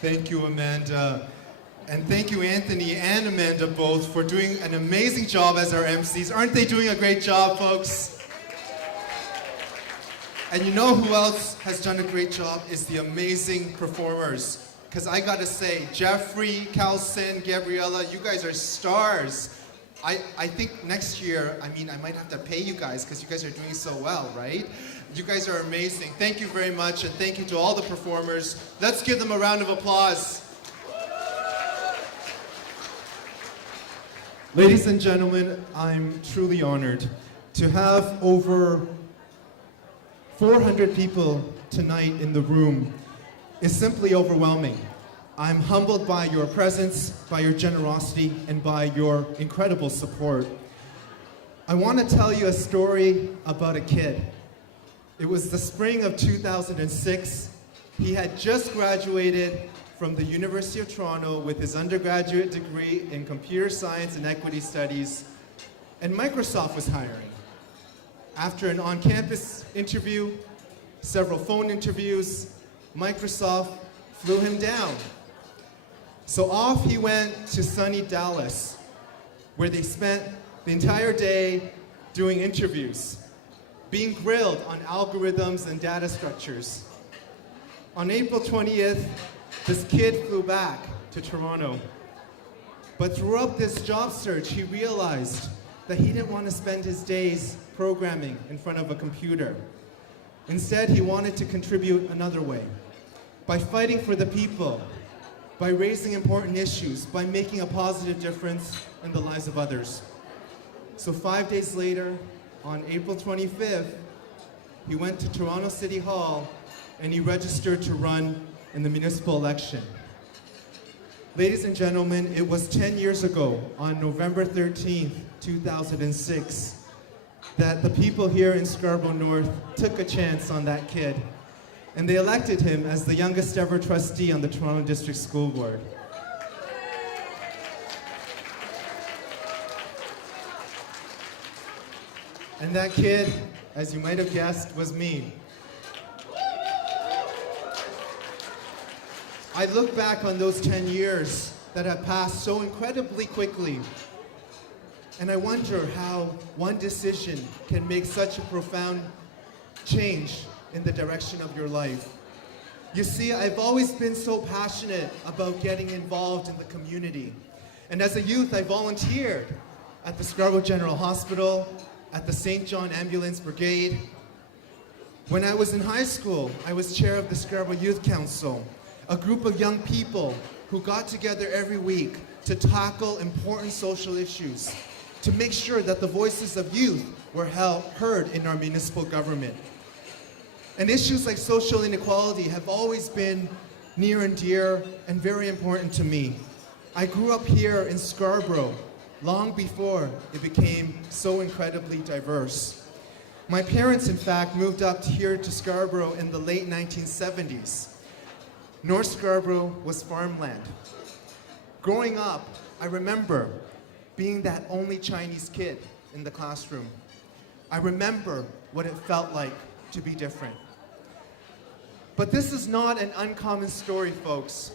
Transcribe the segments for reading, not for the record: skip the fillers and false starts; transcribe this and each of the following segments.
Thank you, Amanda. And thank you, Anthony and Amanda, both, for doing an amazing job as our MCs. Aren't they doing a great job, folks? And you know who else has done a great job is the amazing performers. Because I gotta say, Jeffrey, Calcin, Gabriella, you guys are stars. I think next year, I might have to pay you guys because you guys are doing so well, right? You guys are amazing. Thank you very much, and thank you to all the performers. Let's give them a round of applause. Ladies and gentlemen, I'm truly honored to have over 400 people tonight in the room. Is simply overwhelming. I'm humbled by your presence, by your generosity, and by your incredible support. I want to tell you a story about a kid. It was the spring of 2006. He had just graduated from the University of Toronto with his undergraduate degree in computer science and equity studies, and Microsoft was hiring. After an on-campus interview, several phone interviews, Microsoft flew him down. So off he went to sunny Dallas, where they spent the entire day doing interviews, being grilled on algorithms and data structures. On April 20th, this kid flew back to Toronto. But throughout this job search, he realized that he didn't want to spend his days programming in front of a computer. Instead, he wanted to contribute another way, by fighting for the people, by raising important issues, by making a positive difference in the lives of others. So 5 days later, on April 25th, he went to Toronto City Hall and he registered to run in the municipal election. Ladies and gentlemen, it was 10 years ago, on November 13th, 2006, that the people here in Scarborough North took a chance on that kid, and they elected him as the youngest ever trustee on the Toronto District School Board. And that kid, as you might have guessed, was me. I look back on those 10 years that have passed so incredibly quickly, and I wonder how one decision can make such a profound change in the direction of your life. You see, I've always been so passionate about getting involved in the community. And as a youth, I volunteered at the Scarborough General Hospital, at the St. John Ambulance Brigade. When I was in high school, I was chair of the Scarborough Youth Council, a group of young people who got together every week to tackle important social issues, to make sure that the voices of youth were heard in our municipal government. And issues like social inequality have always been near and dear and very important to me. I grew up here in Scarborough long before it became so incredibly diverse. My parents, in fact, moved up here to Scarborough in the late 1970s. North Scarborough was farmland. Growing up, I remember being that only Chinese kid in the classroom. I remember what it felt like to be different. But this is not an uncommon story, folks.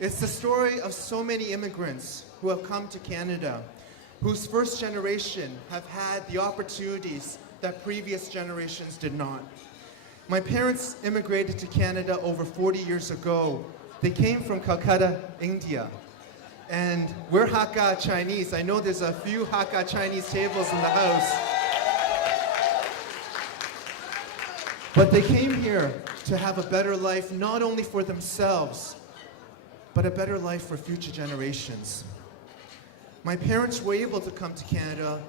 It's the story of so many immigrants who have come to Canada, whose first generation have had the opportunities that previous generations did not. My parents immigrated to Canada over 40 years ago. They came from Calcutta, India. And we're Hakka Chinese. I know there's a few Hakka Chinese tables in the house. But they came here to have a better life, not only for themselves, but a better life for future generations. My parents were able to come to Canada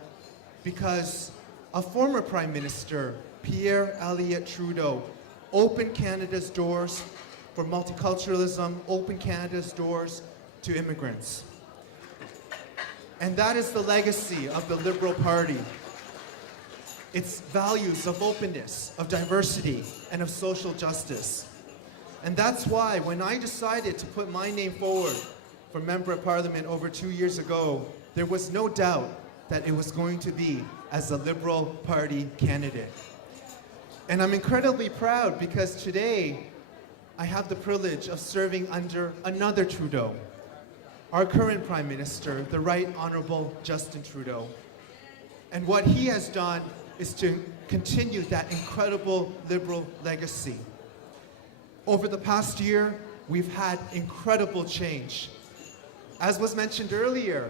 because a former Prime Minister, Pierre Elliott Trudeau, opened Canada's doors for multiculturalism, opened Canada's doors to immigrants. And that is the legacy of the Liberal Party. Its values of openness, of diversity, and of social justice. And that's why when I decided to put my name forward for Member of Parliament over 2 years ago, there was no doubt that it was going to be as a Liberal Party candidate. And I'm incredibly proud because today, I have the privilege of serving under another Trudeau, our current Prime Minister, the Right Honorable Justin Trudeau. And what he has done is to continue that incredible Liberal legacy. Over the past year, we've had incredible change. As was mentioned earlier,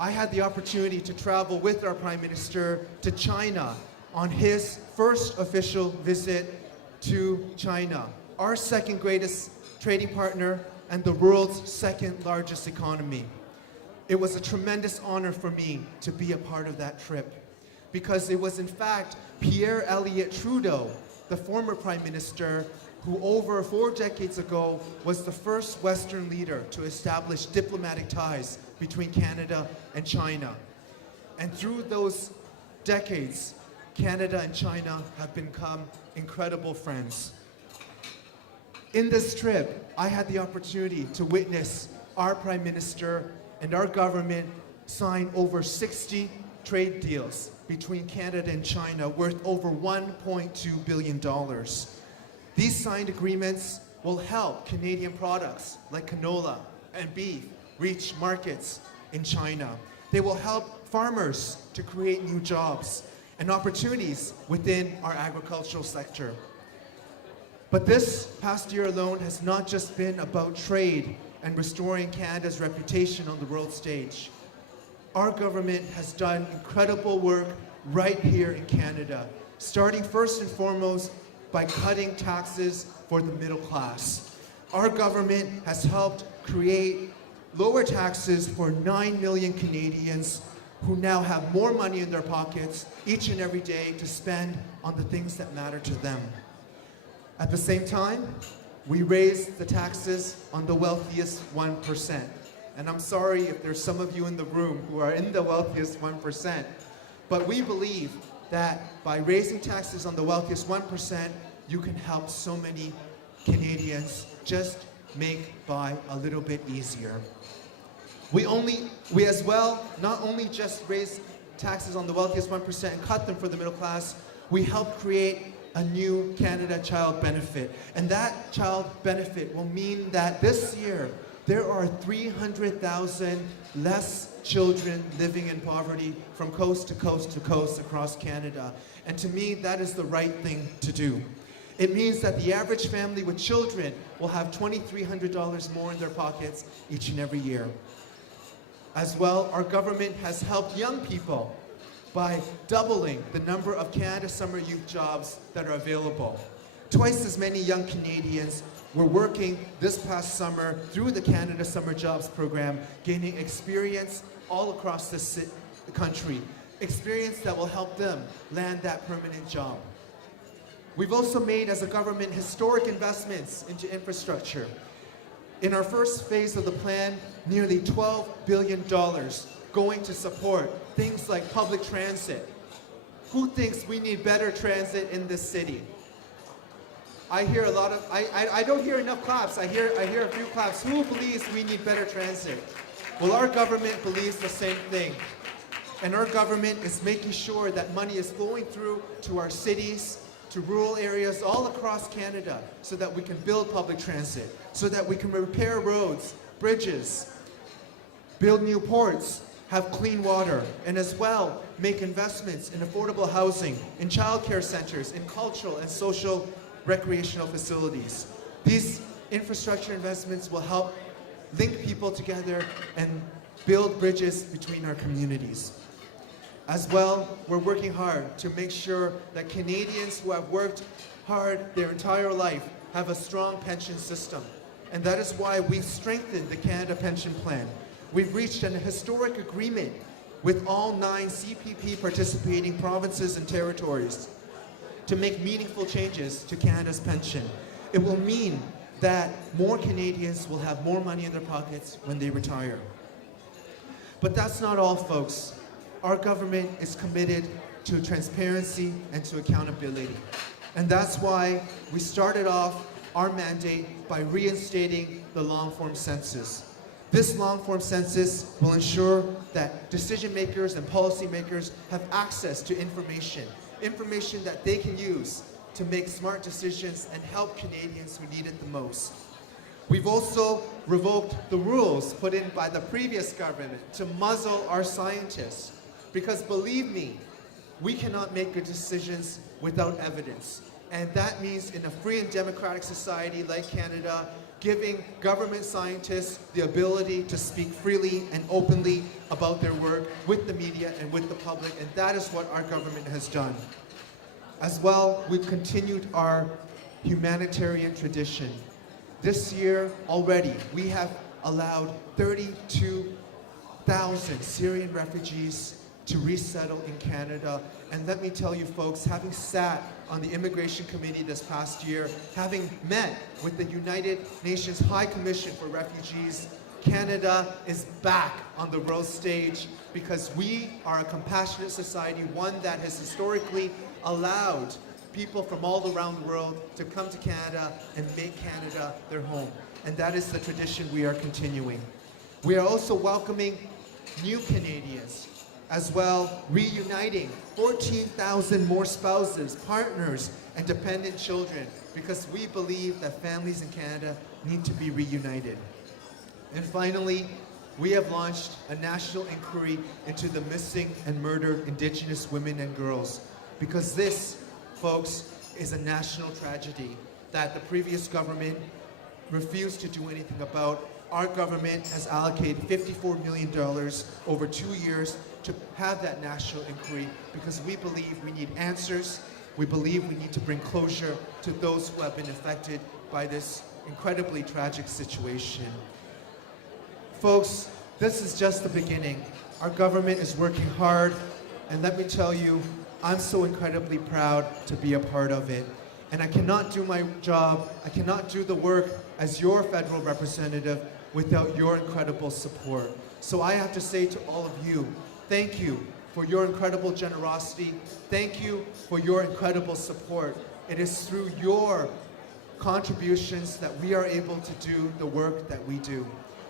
I had the opportunity to travel with our Prime Minister to China on his first official visit to China, our second greatest trading partner and the world's second largest economy. It was a tremendous honor for me to be a part of that trip because it was in fact Pierre Elliott Trudeau, the former Prime Minister, who over 4 decades ago was the first Western leader to establish diplomatic ties between Canada and China. And through those decades, Canada and China have become incredible friends. In this trip, I had the opportunity to witness our Prime Minister and our government sign over 60 trade deals between Canada and China worth over $1.2 billion. These signed agreements will help Canadian products like canola and beef reach markets in China. They will help farmers to create new jobs and opportunities within our agricultural sector. But this past year alone has not just been about trade and restoring Canada's reputation on the world stage. Our government has done incredible work right here in Canada, starting first and foremost by cutting taxes for the middle class. Our government has helped create lower taxes for 9 million Canadians who now have more money in their pockets each and every day to spend on the things that matter to them. At the same time, we raised the taxes on the wealthiest 1%. And I'm sorry if there's some of you in the room who are in the wealthiest 1%, but we believe that by raising taxes on the wealthiest 1%, you can help so many Canadians just make buy a little bit easier. We as well, not only just raise taxes on the wealthiest 1% and cut them for the middle class, we help create a new Canada Child Benefit. And that child benefit will mean that this year, there are 300,000 less children living in poverty from coast to coast to coast across Canada. And to me, that is the right thing to do. It means that the average family with children will have $2,300 more in their pockets each and every year. As well, our government has helped young people by doubling the number of Canada Summer Youth jobs that are available. Twice as many young Canadians were working this past summer through the Canada Summer Jobs Program, gaining experience all across the country, experience that will help them land that permanent job. We've also made, as a government, historic investments into infrastructure. In our first phase of the plan, nearly $12 billion going to support things like public transit. Who thinks we need better transit in this city? I hear a lot of, I don't hear enough claps. I hear a few claps. Who believes we need better transit? Well, our government believes the same thing. And our government is making sure that money is flowing through to our cities, to rural areas all across Canada so that we can build public transit, so that we can repair roads, bridges, build new ports, have clean water, and as well make investments in affordable housing, in childcare centers, in cultural and social recreational facilities. These infrastructure investments will help link people together and build bridges between our communities. As well, we're working hard to make sure that Canadians who have worked hard their entire life have a strong pension system. And that is why we've strengthened the Canada Pension Plan. We've reached an historic agreement with all 9 CPP participating provinces and territories to make meaningful changes to Canada's pension. It will mean that more Canadians will have more money in their pockets when they retire. But that's not all, folks. Our government is committed to transparency and to accountability. And that's why we started off our mandate by reinstating the long-form census. This long-form census will ensure that decision makers and policy makers have access to information that they can use to make smart decisions and help Canadians who need it the most. We've also revoked the rules put in by the previous government to muzzle our scientists. Because believe me, we cannot make good decisions without evidence. And that means in a free and democratic society like Canada, giving government scientists the ability to speak freely and openly about their work with the media and with the public, and that is what our government has done. As well, we've continued our humanitarian tradition. This year already, we have allowed 32,000 Syrian refugees to resettle in Canada. And let me tell you folks, having sat on the Immigration Committee this past year, having met with the United Nations High Commission for Refugees, Canada is back on the world stage because we are a compassionate society, one that has historically allowed people from all around the world to come to Canada and make Canada their home. And that is the tradition we are continuing. We are also welcoming new Canadians, as well reuniting 14,000 more spouses, partners, and dependent children, because we believe that families in Canada need to be reunited. And finally, we have launched a national inquiry into the missing and murdered Indigenous women and girls, because this, folks, is a national tragedy that the previous government refused to do anything about. Our government has allocated $54 million over 2 years to have that national inquiry because we believe we need answers. We believe we need to bring closure to those who have been affected by this incredibly tragic situation. Folks, this is just the beginning. Our government is working hard, and let me tell you, I'm so incredibly proud to be a part of it. And I cannot do my job, I cannot do the work as your federal representative without your incredible support. So I have to say to all of you, thank you for your incredible generosity. Thank you for your incredible support. It is through your contributions that we are able to do the work that we do.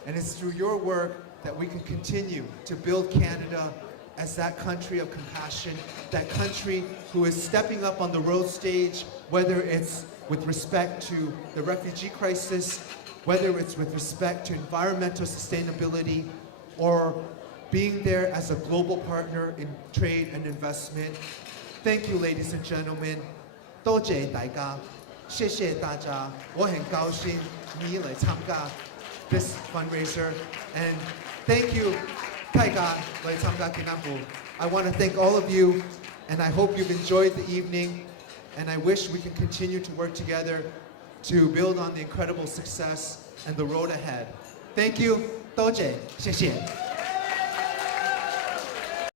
And it's through your work that we can continue to build Canada as that country of compassion, that country who is stepping up on the world stage, whether it's with respect to the refugee crisis, whether it's with respect to environmental sustainability, or being there as a global partner in trade and investment. Thank you, ladies and gentlemen. 多謝大家，謝謝大家。我很高興你來參加 this fundraiser, and thank you, 大家來參加見面。I want to thank all of you, and I hope you've enjoyed the evening, and I wish we can continue to work together to build on the incredible success and the road ahead. Thank you. 多謝，謝謝。